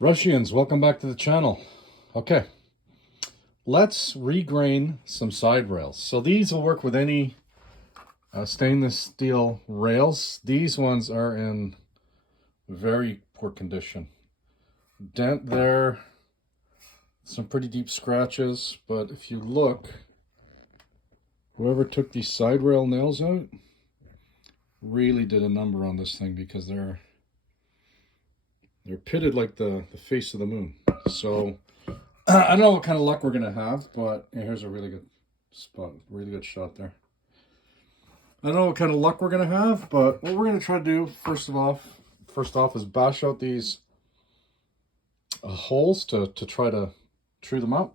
Russians, welcome back to the channel. Okay, let's regrain some side rails. So these will work with any stainless steel rails. These ones are in very poor condition. Dent there, some pretty deep scratches, but if you look, whoever took these side rail nails out really did a number on this thing, because they're pitted like the face of the moon. So I don't know what kind of luck we're gonna have, but here's a really good spot, really good shot there. I don't know what kind of luck we're gonna have, but what we're gonna try to do first off is bash out these holes to try to true them up,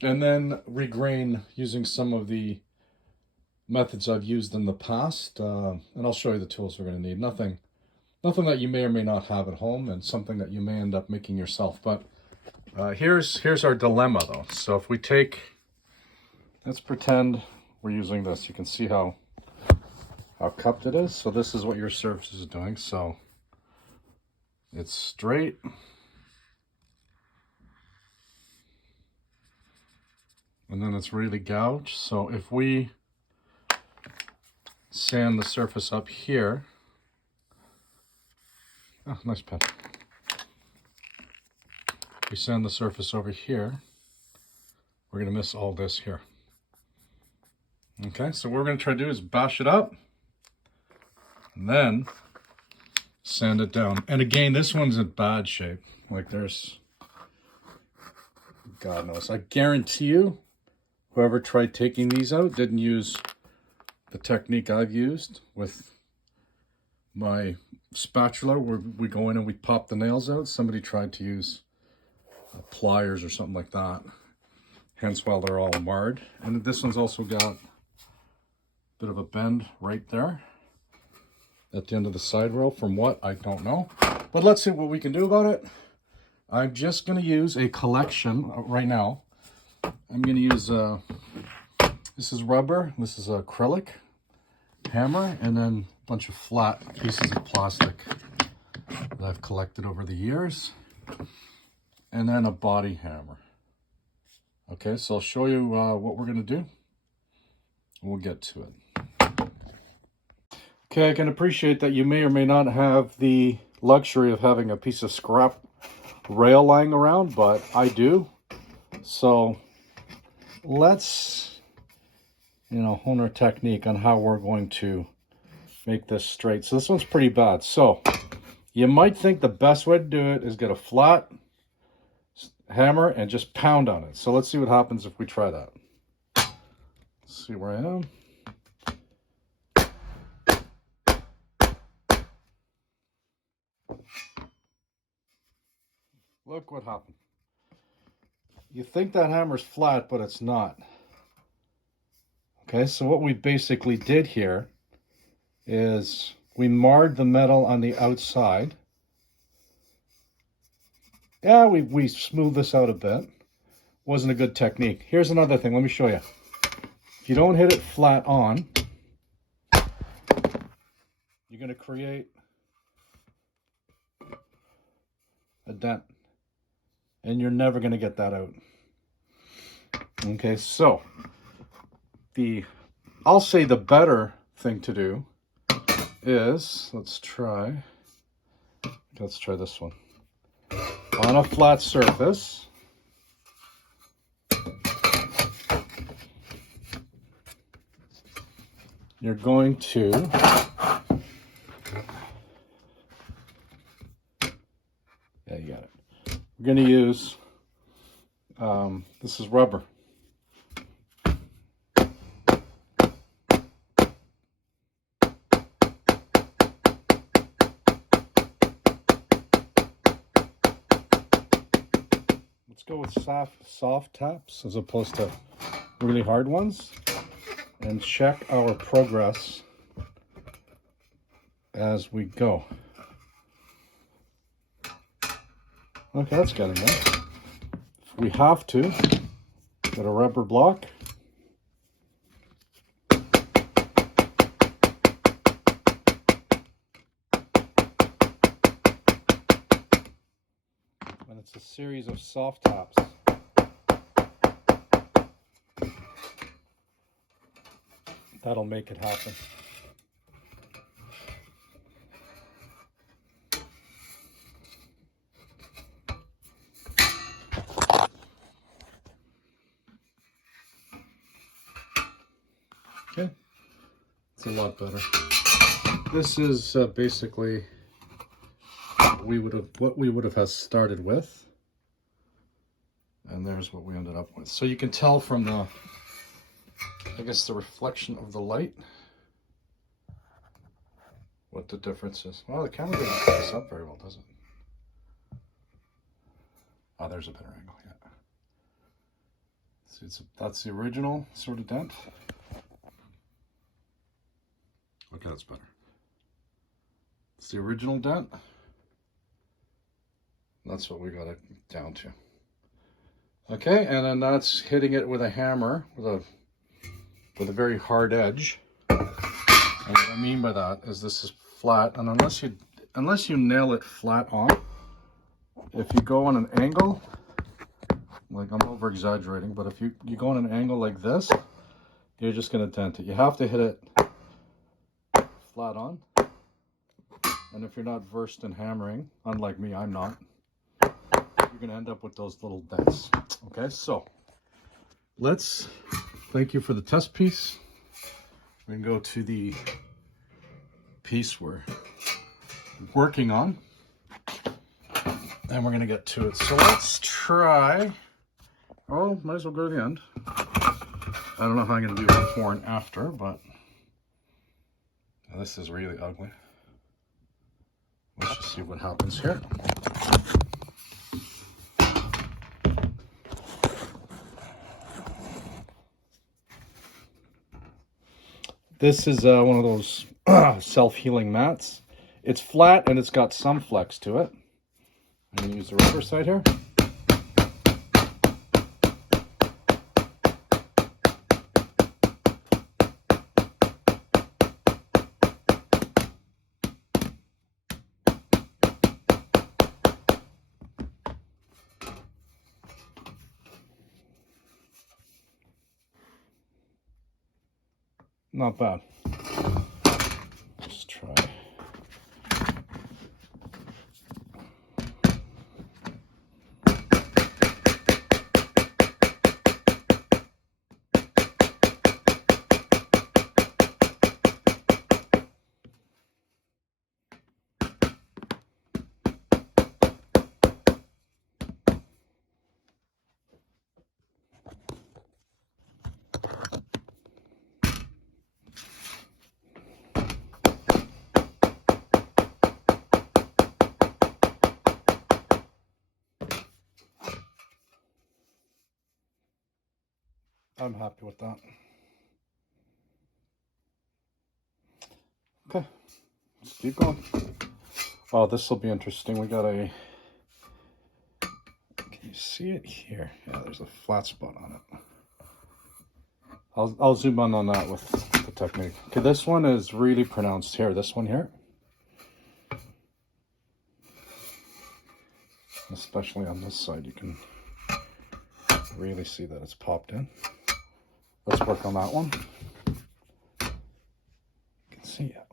and then regrain using some of the methods I've used in the past, and I'll show you the tools we're gonna need. Nothing that you may or may not have at home, and something that you may end up making yourself. But here's our dilemma though. So if we take, let's pretend we're using this. You can see how cupped it is. So this is what your surface is doing. So it's straight. And then it's really gouged. So if we sand the surface up here, oh, nice pen. We sand the surface over here, we're going to miss all this here. Okay, so what we're going to try to do is bash it up and then sand it down. And again, this one's in bad shape. Like, there's, God knows. I guarantee you, whoever tried taking these out didn't use the technique I've used with my spatula, where we go in and we pop the nails out. Somebody tried to use pliers or something like that, hence why they're all marred. And this one's also got a bit of a bend right there at the end of the side rail. From what, I don't know, but let's see what we can do about it. I'm just going to use a collection right now. I'm going to use this is rubber, this is acrylic hammer, and then a bunch of flat pieces of plastic that I've collected over the years, and then a body hammer. Okay, so I'll show you what we're going to do. We'll get to it. Okay, I can appreciate that you may or may not have the luxury of having a piece of scrap rail lying around, but I do. So let's, hone our technique on how we're going to make this straight. So this one's pretty bad. So you might think the best way to do it is get a flat hammer and just pound on it. So let's see what happens if we try that. Let's see where I am. Look what happened. You think that hammer's flat, but it's not. Okay, so what we basically did here is we marred the metal on the outside. Yeah, we smoothed this out a bit. Wasn't a good technique. Here's another thing. Let me show you. If you don't hit it flat on, you're going to create a dent. And you're never going to get that out. Okay, so I'll say the better thing to do is, let's try this one. On a flat surface, you're going to you got it. We're going to use, this is rubber. Let's go with soft taps as opposed to really hard ones, and check our progress as we go. Okay, that's getting there. If we have to, get a rubber block. series of soft taps. That'll make it happen. Okay, it's a lot better. This is basically what we would have started with, and there's what we ended up with. So you can tell from the, I guess, the reflection of the light what the difference is. Well, the camera doesn't pick this up very well, does it? Oh, there's a better angle. Yeah. See, that's the original sort of dent. Okay, that's better. It's the original dent. That's what we got it down to. Okay, and then that's hitting it with a hammer with a very hard edge. And what I mean by that is this is flat, and unless you nail it flat on, if you go on an angle, like I'm over exaggerating, but if you go on an angle like this, you're just going to dent it. You have to hit it flat on. And if you're not versed in hammering, unlike me, I'm not, you're going to end up with those little dents. Okay, so thank you for the test piece. We can go to the piece we're working on, and we're going to get to it. So let's try, oh, might as well go to the end. I don't know how I'm going to do it before and after, but this is really ugly. Let's just see what happens here. This is one of those self-healing mats. It's flat and it's got some flex to it. I'm going to use the rubber side here. Not bad. Let's try. I'm happy with that. Okay, let's keep going. Oh, this will be interesting. We got a, can you see it here? Yeah, there's a flat spot on it. I'll zoom in on that with the technique. Okay, this one is really pronounced here. This one here. Especially on this side, you can really see that it's popped in. Let's work on that one. You can see it.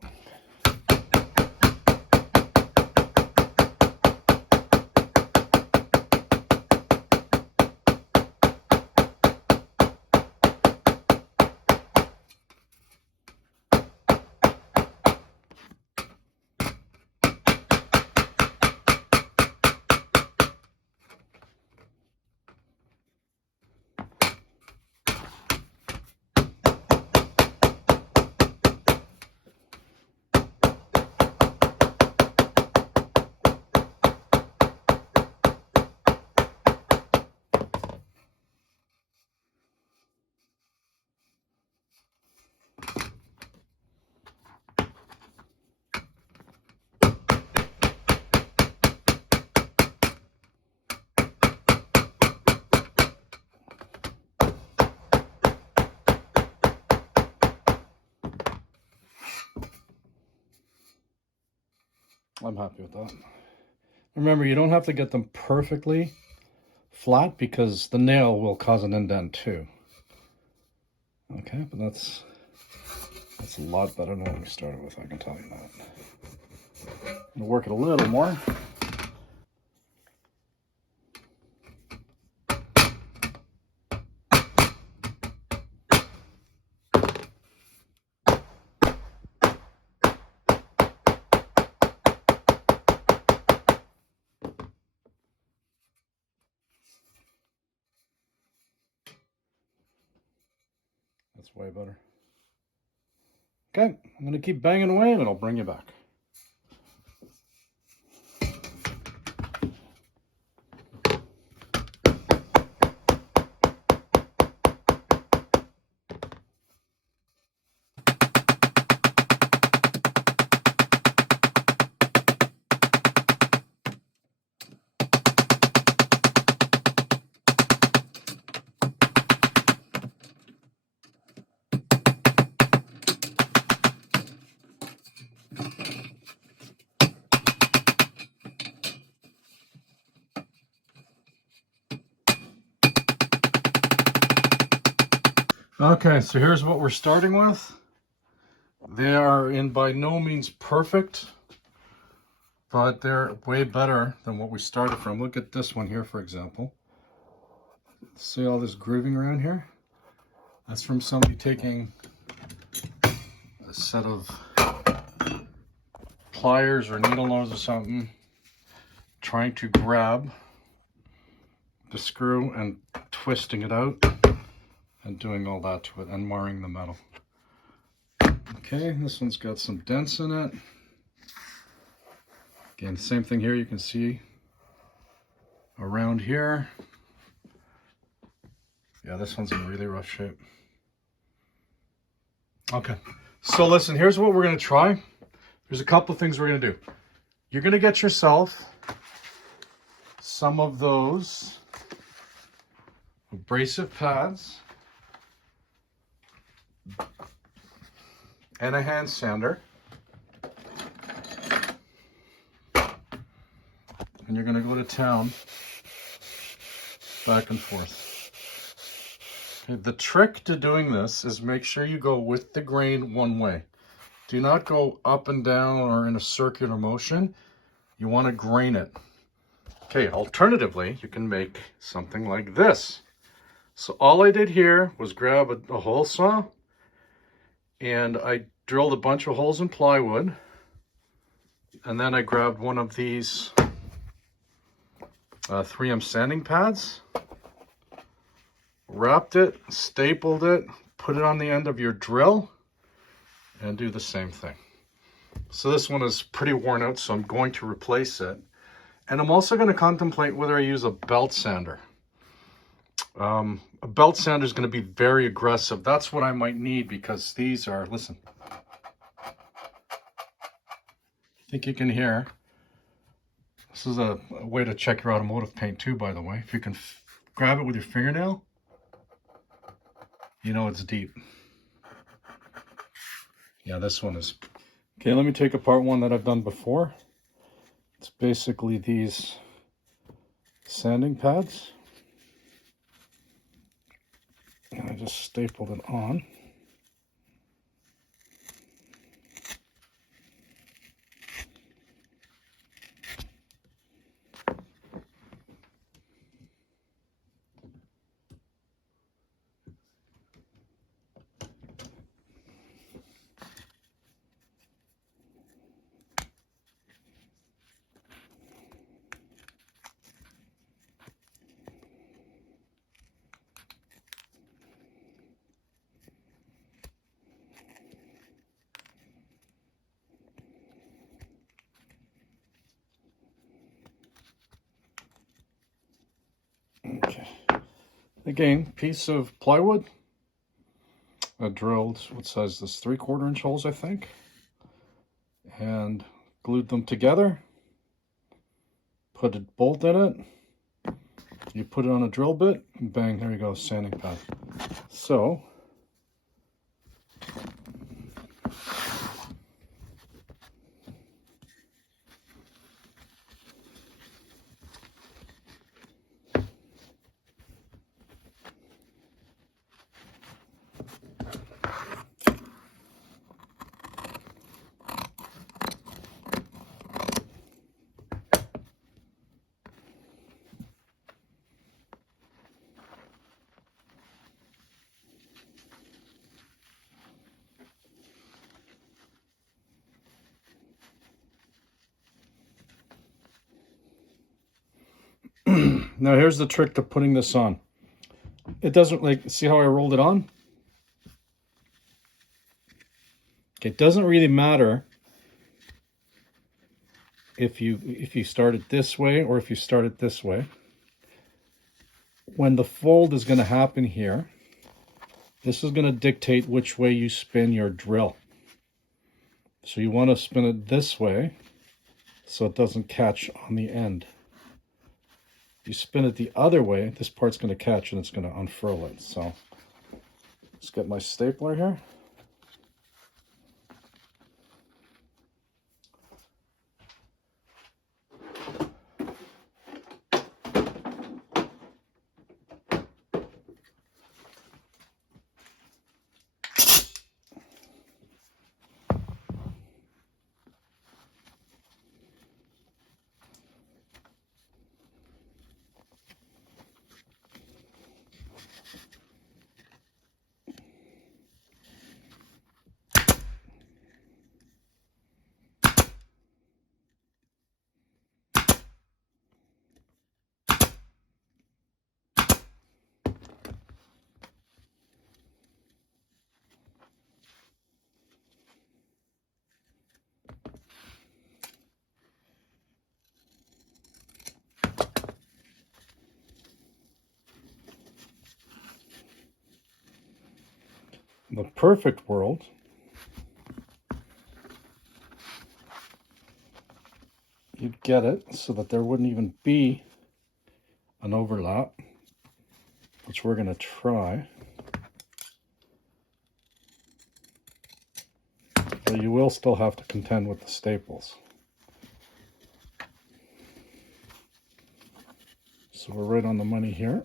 I'm happy with that. Remember, you don't have to get them perfectly flat because the nail will cause an indent too. Okay, but that's a lot better than what we started with, I can tell you that. I'm gonna work it a little more. That's way better. Okay, I'm gonna keep banging away and I'll bring you back. Okay, so here's what we're starting with. They are in by no means perfect, but they're way better than what we started from. Look at this one here, for example. See all this grooving around here? That's from somebody taking a set of pliers or needle nose or something, trying to grab the screw and twisting it out and doing all that to it and marring the metal. Okay, this one's got some dents in it. Again, same thing here, you can see around here. Yeah, this one's in really rough shape. Okay, so listen, here's what we're gonna try. There's a couple of things we're gonna do. You're gonna get yourself some of those abrasive pads and a hand sander. And you're gonna go to town back and forth. Okay, the trick to doing this is make sure you go with the grain one way. Do not go up and down or in a circular motion. You want to grain it. Okay, alternatively, you can make something like this. So all I did here was grab a hole saw and I drilled a bunch of holes in plywood, and then I grabbed one of these 3M sanding pads, wrapped it, stapled it, put it on the end of your drill, and do the same thing. So this one is pretty worn out, so I'm going to replace it. And I'm also going to contemplate whether I use a belt sander. A belt sander is going to be very aggressive. That's what I might need because these are, listen. I think you can hear. This is a way to check your automotive paint too, by the way. If you can grab it with your fingernail, you know it's deep. Yeah, this one is. Okay, let me take apart one that I've done before. It's basically these sanding pads. And I just stapled it on. Okay. Again, piece of plywood. I drilled, what size is this? 3/4 inch holes, I think. And glued them together. Put a bolt in it. You put it on a drill bit, and bang, there you go, sanding pad. So, Now here's the trick to putting this on. It doesn't, like, see how I rolled it on? Okay, it doesn't really matter if you start it this way or if you start it this way. When the fold is going to happen here, this is going to dictate which way you spin your drill. So you want to spin it this way so it doesn't catch on the end. If you spin it the other way, this part's going to catch and it's going to unfurl it. So let's get my stapler here. The perfect world you'd get it so that there wouldn't even be an overlap, which we're going to try. But you will still have to contend with the staples. So we're right on the money here.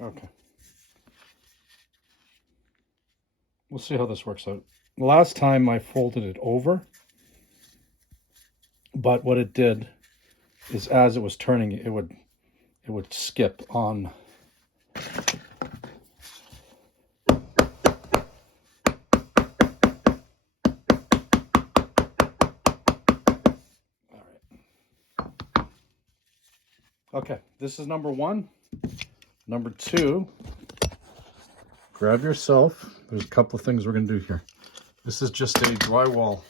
Okay. We'll see how this works out. Last time I folded it over, but what it did is as it was turning, it would skip on. All right. Okay, this is number one. Number two, grab yourself. There's a couple of things we're going to do here. This is just a drywall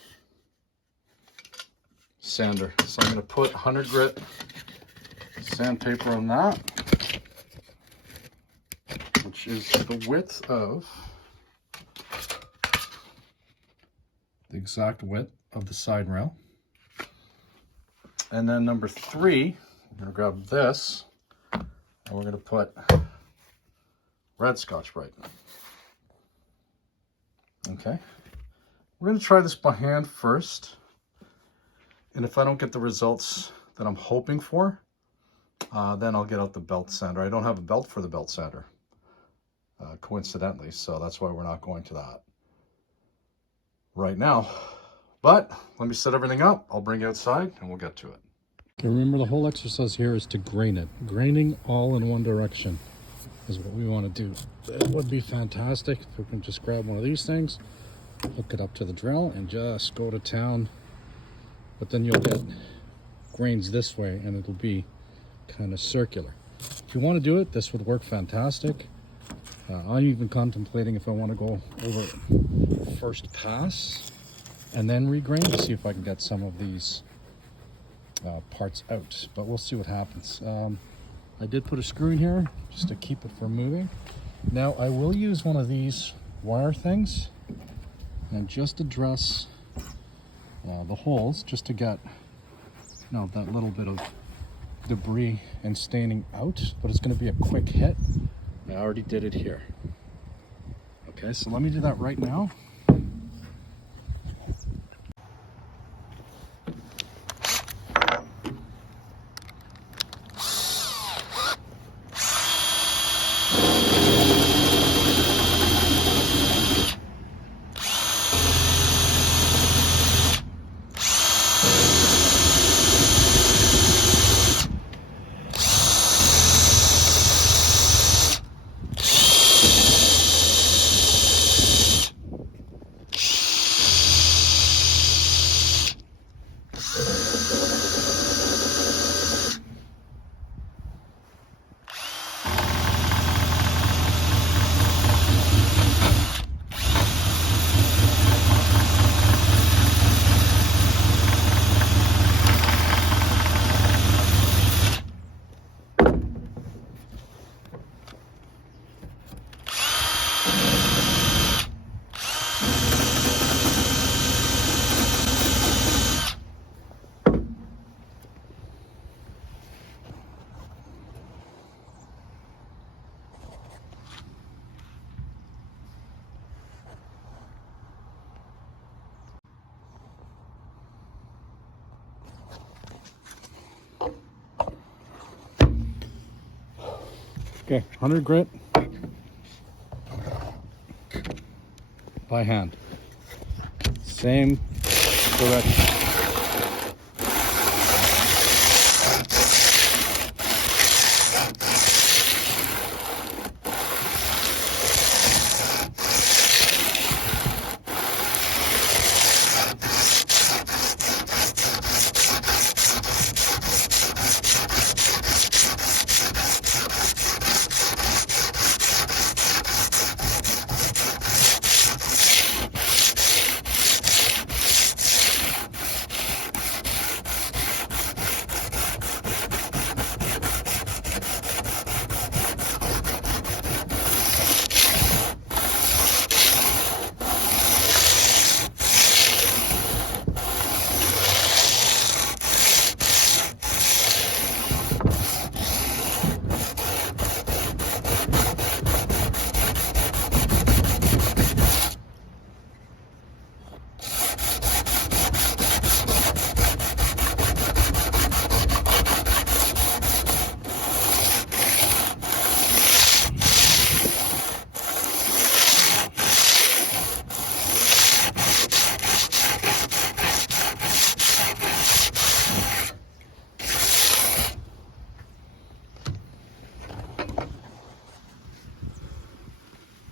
sander. So I'm going to put 100 grit sandpaper on that, which is the width of, the exact width of the side rail. And then number three, we're going to grab this. And we're going to put red Scotch-Brite. Okay. We're going to try this by hand first. And if I don't get the results that I'm hoping for, then I'll get out the belt sander. I don't have a belt for the belt sander, coincidentally, so that's why we're not going to that right now. But let me set everything up. I'll bring you outside and we'll get to it. Okay, remember the whole exercise here is to grain it. Graining all in one direction is what we want to do. It would be fantastic if we can just grab one of these things, hook it up to the drill, and just go to town. But then you'll get grains this way, and it'll be kind of circular. If you want to do it, this would work fantastic. I'm even contemplating if I want to go over first pass and then regrain to see if I can get some of these parts out, but we'll see what happens. I did put a screw in here just to keep it from moving. Now I will use one of these wire things and just address the holes just to get that little bit of debris and staining out, but it's going to be a quick hit. I already did it here. Okay, so let me do that right now. Okay, 100 grit by hand. Same direction.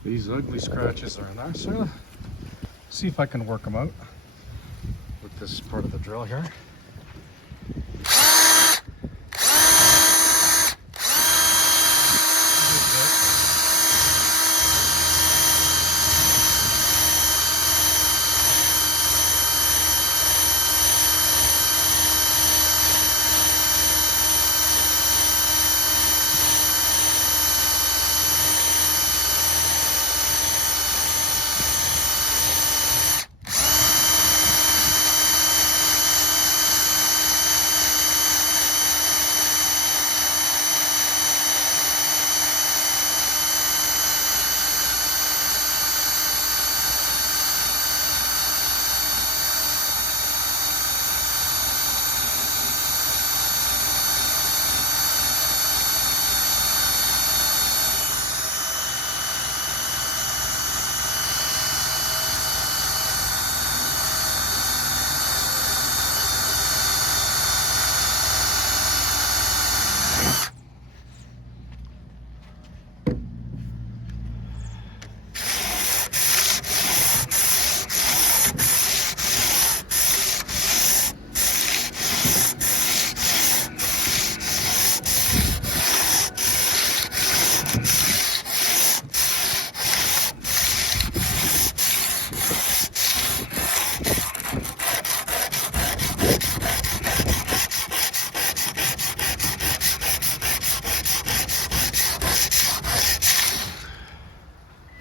These ugly scratches are in there, so see if I can work them out with this part of the drill here.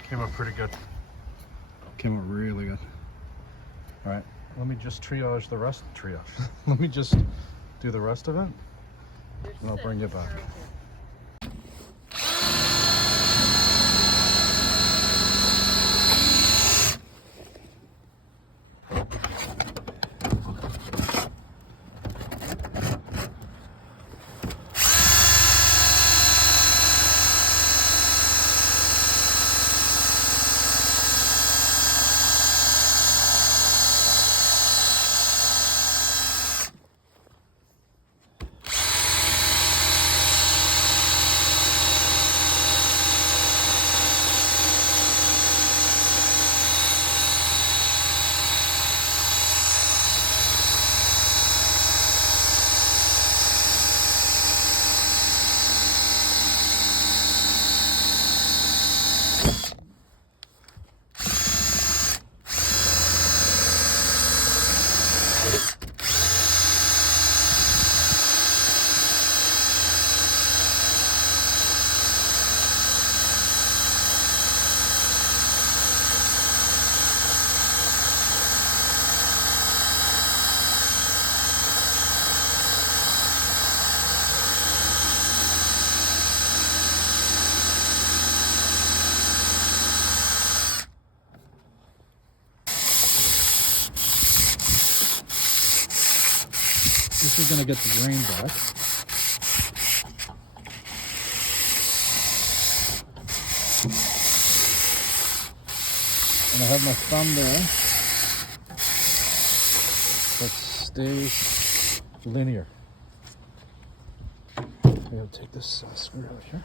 Came out pretty good. Came out really good. All right, let me just triage the rest. Let me just do the rest of it, and I'll bring you back. This is going to get the grain back. And I have my thumb there that stays linear. I'm going to take this screw out here.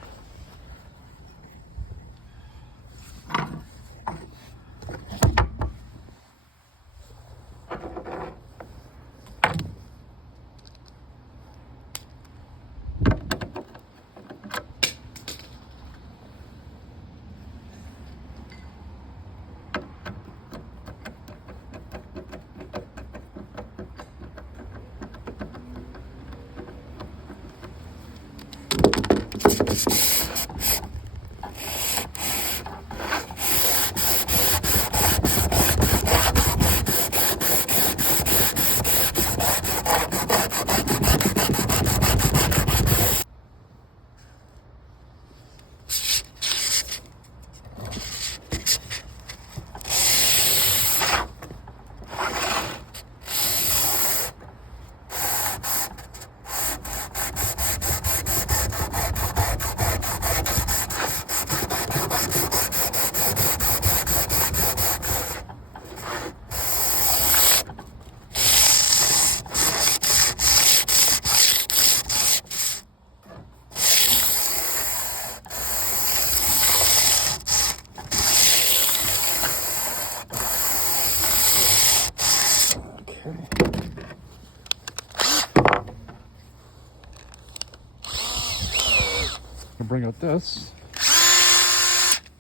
I'll bring out this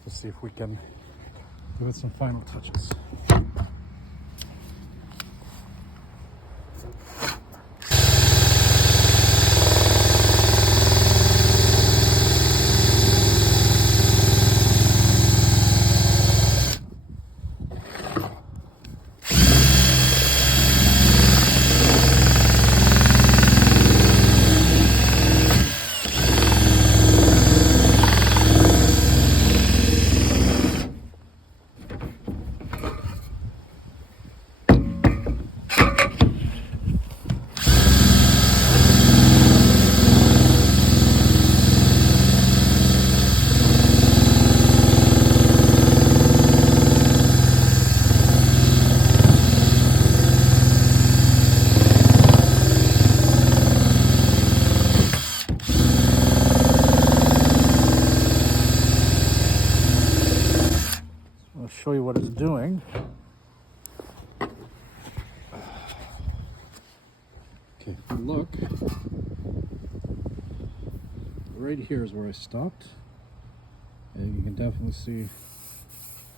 to see if we can give it some final touches. Show you what it's doing. Okay, if you look, right here is where I stopped, and you can definitely see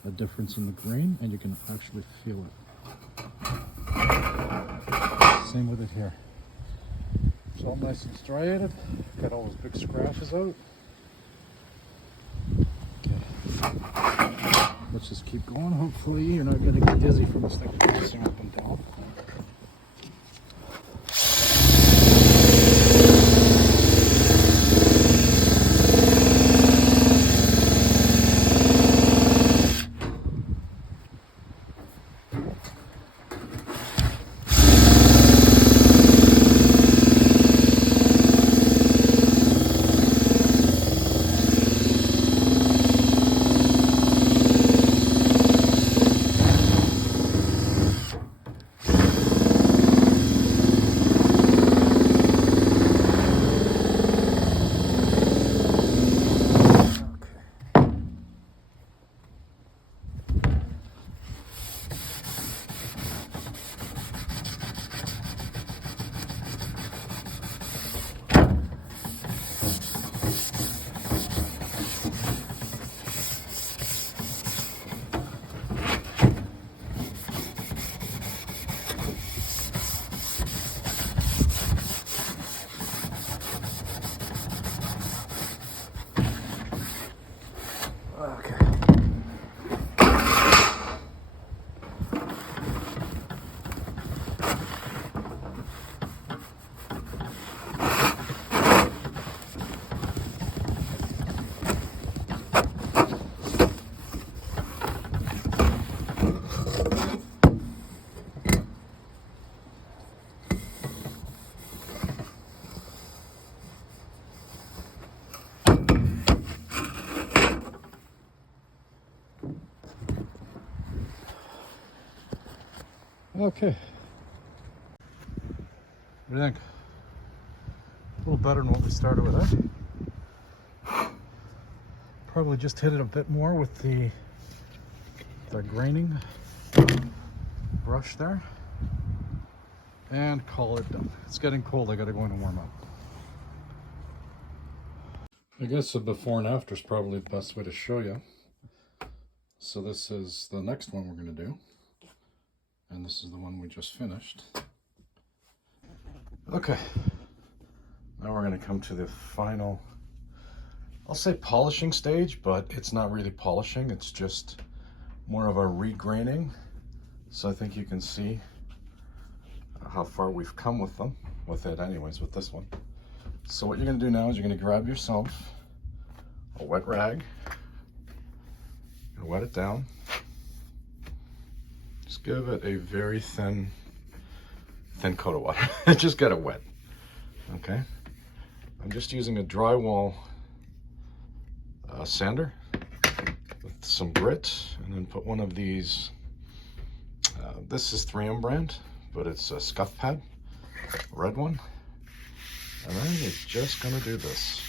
a difference in the grain, and you can actually feel it. Same with it here. It's all nice and striated. Got all those big scratches out. Let's just keep going. Hopefully you're not going to get dizzy from this thing bouncing up and down. Okay. What do you think? A little better than what we started with, eh? Probably just hit it a bit more with the graining brush there. And call it done. It's getting cold, I gotta go in and warm up. I guess the before and after is probably the best way to show you. So this is the next one we're gonna do. And this is the one we just finished. Okay. Now we're gonna come to the final, I'll say polishing stage, but it's not really polishing, it's just more of a regraining. So I think you can see how far we've come with them, with it anyways, with this one. So what you're gonna do now is you're gonna grab yourself a wet rag, and wet it down. Just give it a very thin coat of water. Just get it wet, okay? I'm just using a drywall sander with some grit, and then put one of these, this is 3M brand, but it's a scuff pad, red one. And then you're just gonna do this.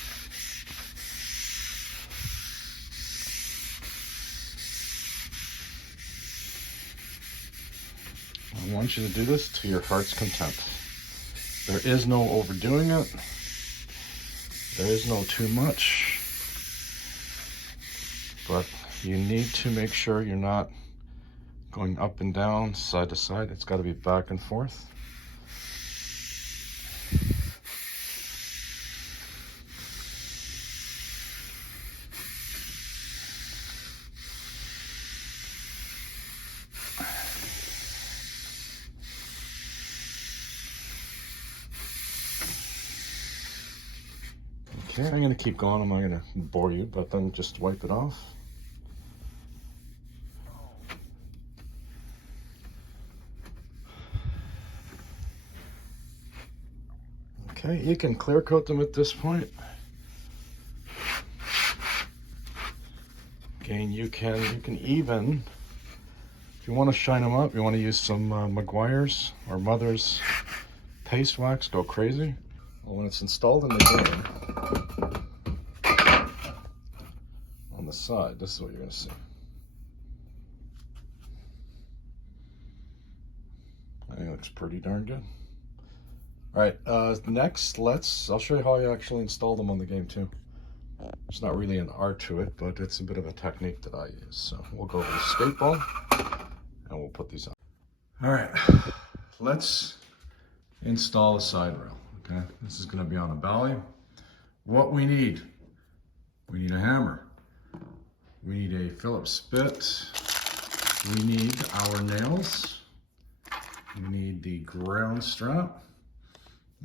I want you to do this to your heart's content. There is no overdoing it. There is no too much. But you need to make sure you're not going up and down, side to side. It's got to be back and forth. Okay, I'm going to keep going. I'm not going to bore you, but then just wipe it off. Okay, you can clear coat them at this point. Again, you can even, if you want to shine them up, you want to use some Meguiar's or Mother's paste wax, go crazy. Well, when it's installed in the game, on the side, this is what you're going to see. I think it looks pretty darn good. All right, next, I'll show you how I actually install them on the game too. There's not really an art to it, but it's a bit of a technique that I use. So we'll go over the skate ball and we'll put these on. All right, let's install a side rail, okay? This is gonna be on a Bally. What we need a hammer. We need a Phillips bit. We need our nails. We need the ground strap.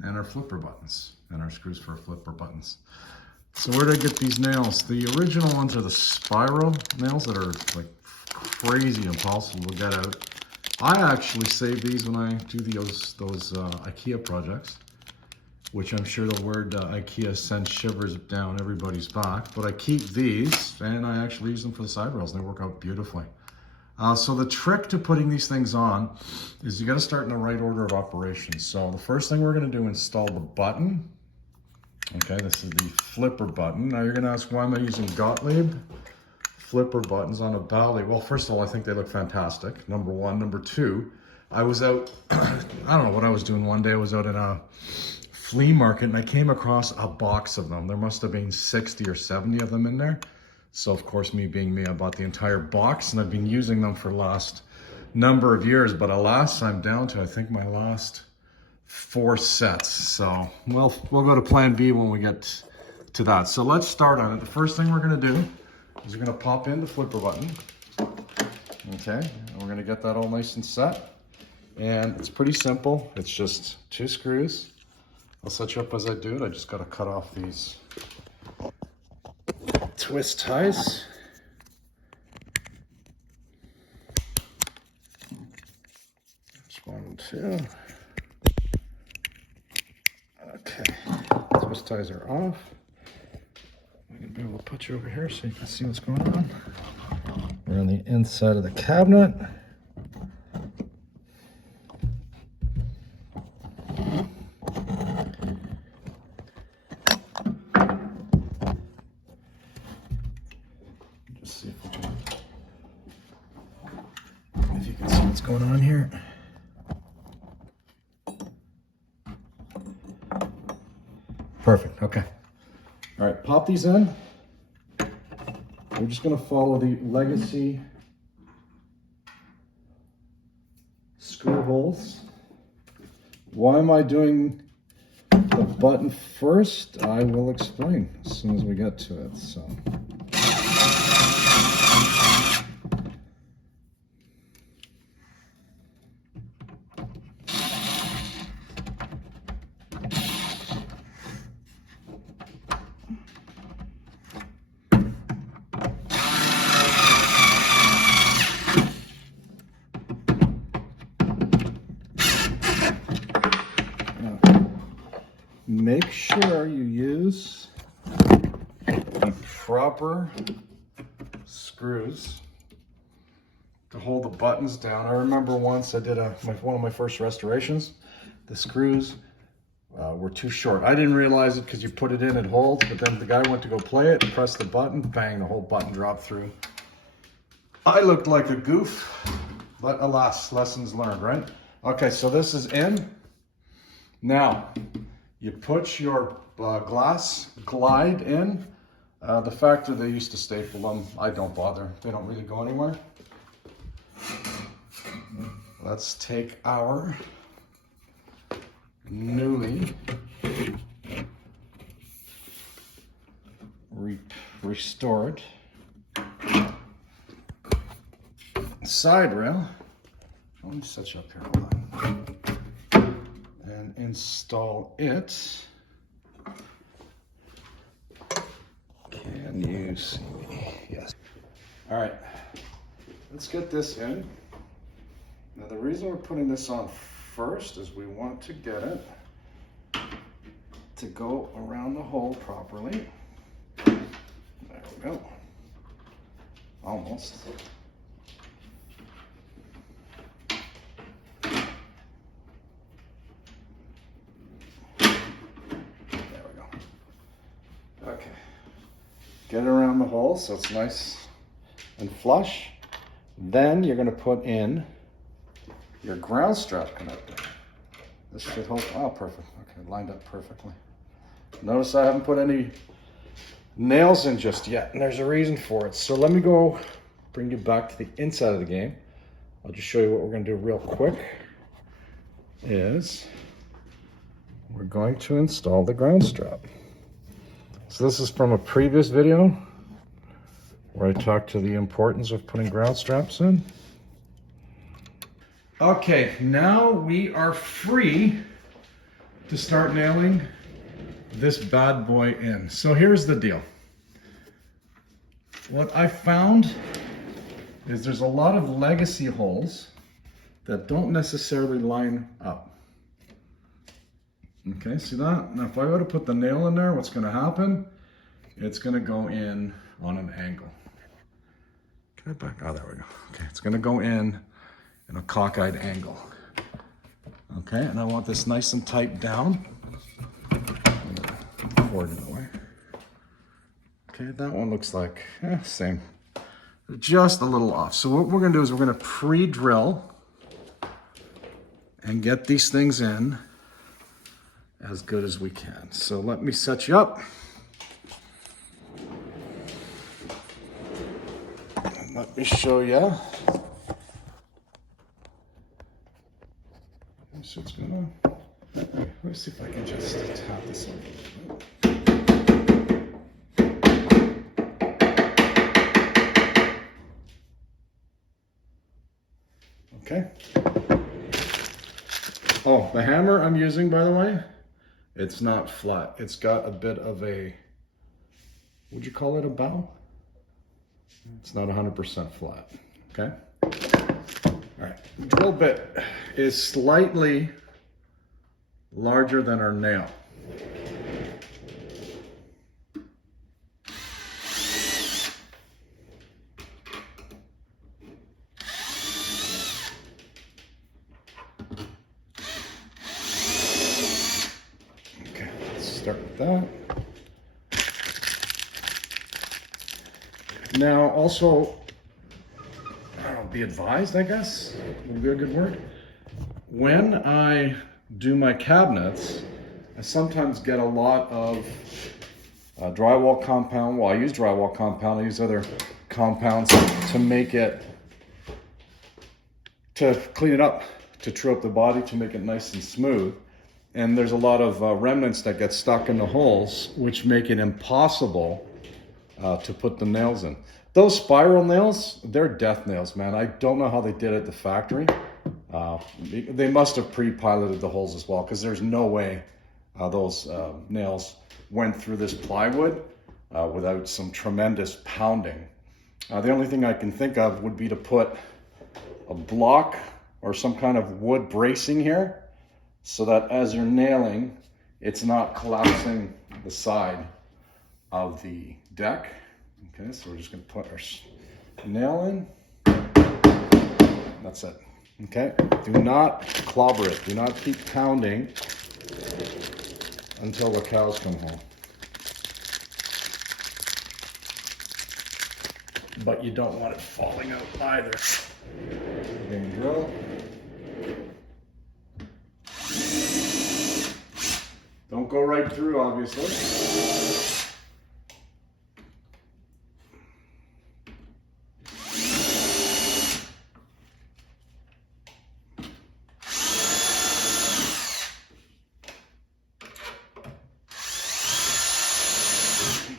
And our flipper buttons, and our screws for our flipper buttons. So where did I get these nails? The original ones are the spiral nails that are like crazy impossible to get out. I actually save these when I do those IKEA projects, which I'm sure the word IKEA sends shivers down everybody's back. But I keep these, and I actually use them for the side rails, and they work out beautifully. So the trick to putting these things on is you got to start in the right order of operations. So the first thing we're going to do, install the button. Okay, this is the flipper button. Now you're going to ask, why am I using Gottlieb flipper buttons on a Bally? Well, first of all, I think they look fantastic, number one. Number two, I was out, I don't know what I was doing one day. I was out in a flea market and I came across a box of them. There must have been 60 or 70 of them in there. So of course, me being me, I bought the entire box and I've been using them for the last number of years, but alas, I'm down to, I think, my last 4 sets. So we'll go to plan B when we get to that. So let's start on it. The first thing we're gonna do is we're gonna pop in the flipper button. Okay, and we're gonna get that all nice and set. And it's pretty simple. It's just 2 screws. I'll set you up as I do it. I just gotta cut off these twist ties. That's 1, 2. Okay, twist ties are off. I'm gonna be able to put you over here so you can see what's going on. We're on the inside of the cabinet. what's going on here. Perfect, okay. All right, pop these in. We're just gonna follow the legacy screw holes. Why am I doing the button first? I will explain as soon as we get to it, so. Make sure you use the proper screws to hold the buttons down. I remember once I did one of my first restorations. The screws were too short. I didn't realize it because you put it in, it holds, but then the guy went to go play it, pressed the button, bang, the whole button dropped through. I looked like a goof, but alas, lessons learned, right? Okay, so this is in. Now, you put your glass glide in. The factory, they used to staple them. I don't bother. They don't really go anywhere. Let's take our newly restored side rail. Let me set you up here. Hold on. And install it. Can you see me? Yes. All right, let's get this in. Now the reason we're putting this on first is we want to get it to go around the hole properly. There we go. Almost. Okay, get it around the hole so it's nice and flush. Then you're going to put in your ground strap connector. This should hold, oh perfect, okay, lined up perfectly. Notice I haven't put any nails in just yet, and there's a reason for it. So let me go bring you back to the inside of the game. I'll just show you what we're going to do real quick. Is we're going to install the ground strap. So this is from a previous video where I talked to the importance of putting ground straps in. Okay, now we are free to start nailing this bad boy in. So here's the deal. What I found is there's a lot of legacy holes that don't necessarily line up. Okay, see that? Now if I go to put the nail in there, what's going to happen? It's going to go in on an angle. Can I back? Oh, there we go. Okay, it's going to go in a cockeyed angle. Okay, and I want this nice and tight down. Pour it in the way. Okay, that one looks like, same. Just a little off. So what we're going to do is we're going to pre-drill and get these things in as good as we can. So let me set you up. And let me show you. So it's gonna, let's see if I can just tap this over. Okay. Oh, the hammer I'm using, by the way, it's not flat. It's got a bit of a, would you call it a bow? It's not 100% flat, okay? All right, drill bit is slightly larger than our nail. Okay, let's start with that. Now also, be advised, I guess, would be a good word. When I do my cabinets, I sometimes get a lot of drywall compound. Well, I use drywall compound. I use other compounds to make it, to clean it up, to true up the body, to make it nice and smooth. And there's a lot of remnants that get stuck in the holes, which make it impossible to put the nails in. Those spiral nails, they're death nails, man. I don't know how they did it at the factory. They must have pre-piloted the holes as well, because there's no way those nails went through this plywood without some tremendous pounding. The only thing I can think of would be to put a block or some kind of wood bracing here, so that as you're nailing, it's not collapsing the side of the deck. Okay, so we're just gonna put our nail in. That's it. Okay, do not clobber it. Do not keep pounding until the cows come home. But you don't want it falling out either. Again, drill. Don't go right through, obviously.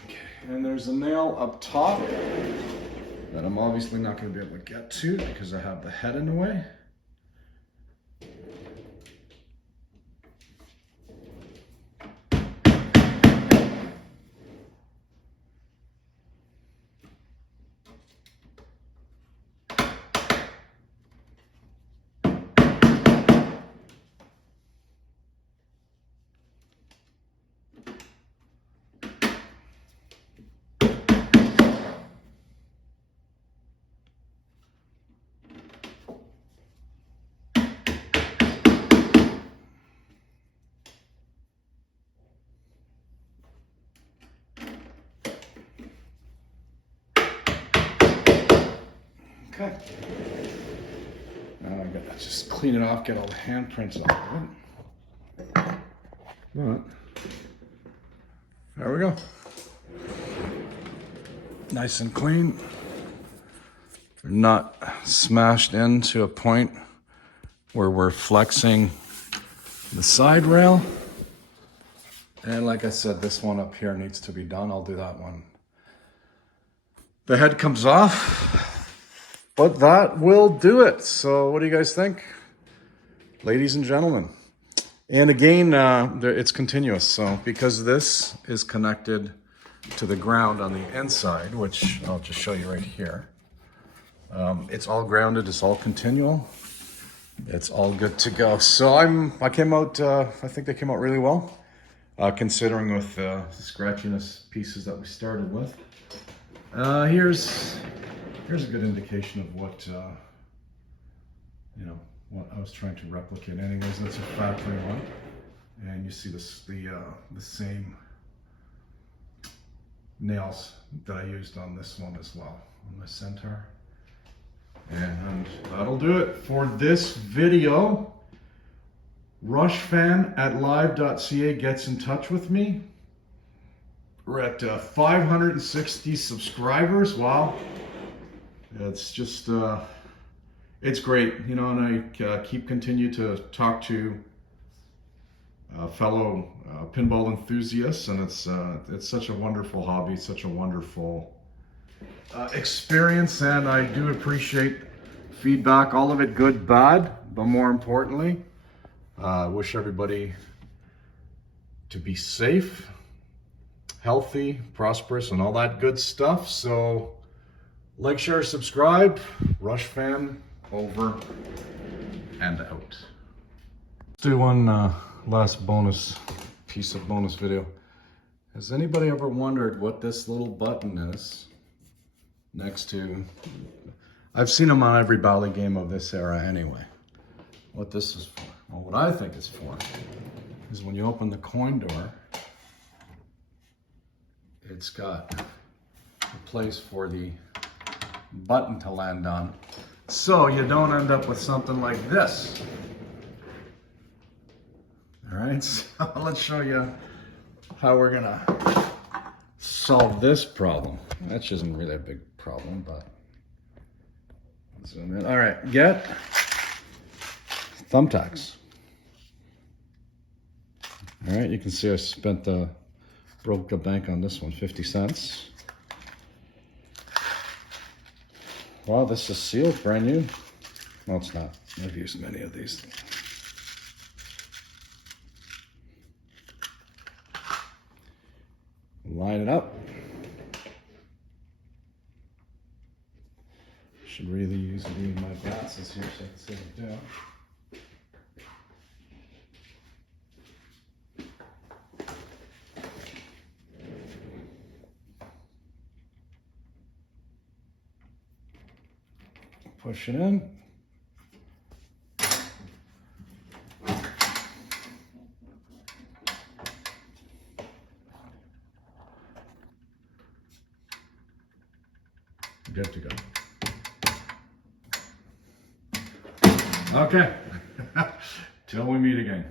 Okay, and there's a nail up top that I'm obviously not going to be able to get to because I have the head in the way. Okay. Now I gotta just clean it off, get all the handprints off of it. But there we go. Nice and clean. They're not smashed into a point where we're flexing the side rail. And like I said, this one up here needs to be done. I'll do that one. The head comes off. But that will do it. So what do you guys think? Ladies and gentlemen. And again, it's continuous. So because this is connected to the ground on the inside, which I'll just show you right here. It's all grounded, it's all continual. It's all good to go. So I came out, I think they came out really well. Considering with the scratchiness pieces that we started with. Here's a good indication of what, what I was trying to replicate. Anyways, that's a factory one. And you see this, the same nails that I used on this one as well, on my centaur. And that'll do it for this video. Rushfan@live.ca gets in touch with me. We're at 560 subscribers. Wow. It's just, it's great, and I continue to talk to fellow pinball enthusiasts, and it's such a wonderful hobby, such a wonderful experience, and I do appreciate feedback, all of it good, bad, but more importantly, I wish everybody to be safe, healthy, prosperous, and all that good stuff. So like, share, subscribe. Rushfan, over and out. Let's do one last piece of bonus video. Has anybody ever wondered what this little button is next to? I've seen them on every Bally game of this era anyway. What this is for? Well, what I think it's for is when you open the coin door, it's got a place for the button to land on, so you don't end up with something like this. All right, so let's show you how we're gonna solve this problem. That isn't really a big problem, but zoom in. All right, get thumbtacks. All right, you can see I broke the bank on this one, 50 cents. Wow, this is sealed, brand new. No, it's not. I've used many of these. Line it up. Should really use my glasses here so I can see what I'm doing. Push it in. Good to go. Okay. Till we meet again.